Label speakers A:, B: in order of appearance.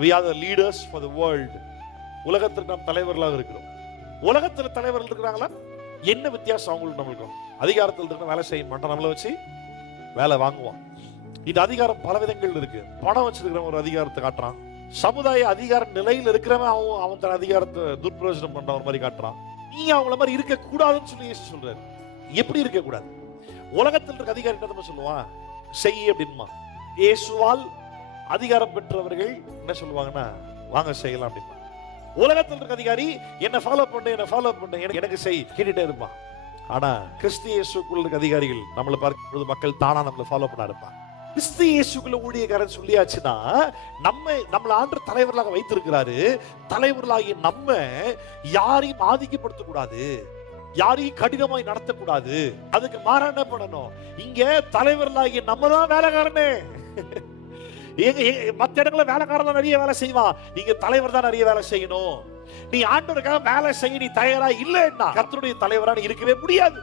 A: We are the leaders for the world உலகத்திற்கு நாம் தலைவர்களாக இருக்கிறோம். உலகத்தில் தலைவர்கள் இருக்கிறாங்களா? என்ன வித்தியாசம் அவங்களுக்கு நம்மளுக்கும்? அதிகாரத்தில் இருக்கிற வேலை செய்ய மாட்டோம் நம்மளை வச்சு வேலை வாங்குவான். இந்த அதிகாரம் பல விதங்கள் இருக்கு. பணம் வச்சிருக்கிறவன் ஒரு அதிகாரத்தை காட்டுறான். சமுதாய அதிகார நிலையில் இருக்கிறவன் அவன் அவன் தன் அதிகாரத்தை துர்பிரயோஜனம் பண்ற ஒரு மாதிரி காட்டுறான். நீ அவங்கள மாதிரி இருக்க கூடாதுன்னு சொல்லி இயேசு சொல்றாரு. எப்படி இருக்க கூடாது உலகத்தில் இருக்க அதிகாரி என்ன தெரியுமா சொல்லுவான்? செய் அப்படின்மா இயேசுவால் அதிகாரம் பெற்றவர்கள் என்ன சொல்லுவாங்கன்னா வாங்க செய்யலாம் அப்படிமா உலகத்தில் இருக்க அதிகாரி என்ன ஃபாலோ பண்ணு என்ன ஃபாலோ பண்ணு எனக்கு- எனக்கு செய் கேட்டுட்டே இருப்பான். ஆனா கிறிஸ்து இயேசுக்குள்ள இருக்க அதிகாரிகள் நம்மளை பார்க்கும் பொழுது மக்கள் தானா நம்மளை ஃபாலோ பண்ண இருப்பான் கிறிஸ்து இயேசுக்குள்ள ஊழியக்காரன் சொல்லியாச்சுன்னா நம்ம நம்மள ஆண்டு தலைவர்களாக வைத்திருக்கிறாரு. தலைவர்களாகிய நம்ம யாரையும் ஆதிக்கப்படுத்த கூடாது யாரையும் கடினமாய் நடத்தக்கூடாது. அதுக்கு மாறா என்ன பண்ணணும்? இங்க தலைவர்களாகிய நம்ம தான் வேலைக்காரனே. எங்க இடங்களில் மத்த வேலைக்காரன் தான் நிறைய வேலை செய்வான். இங்க தலைவர் தான் நிறைய வேலை செய்யணும். நீ ஆண்டோருக்காக வேலை செய்ய நீ தயாரா இல்லைன்னா கர்த்தருடைய தலைவரான இருக்கவே முடியாது.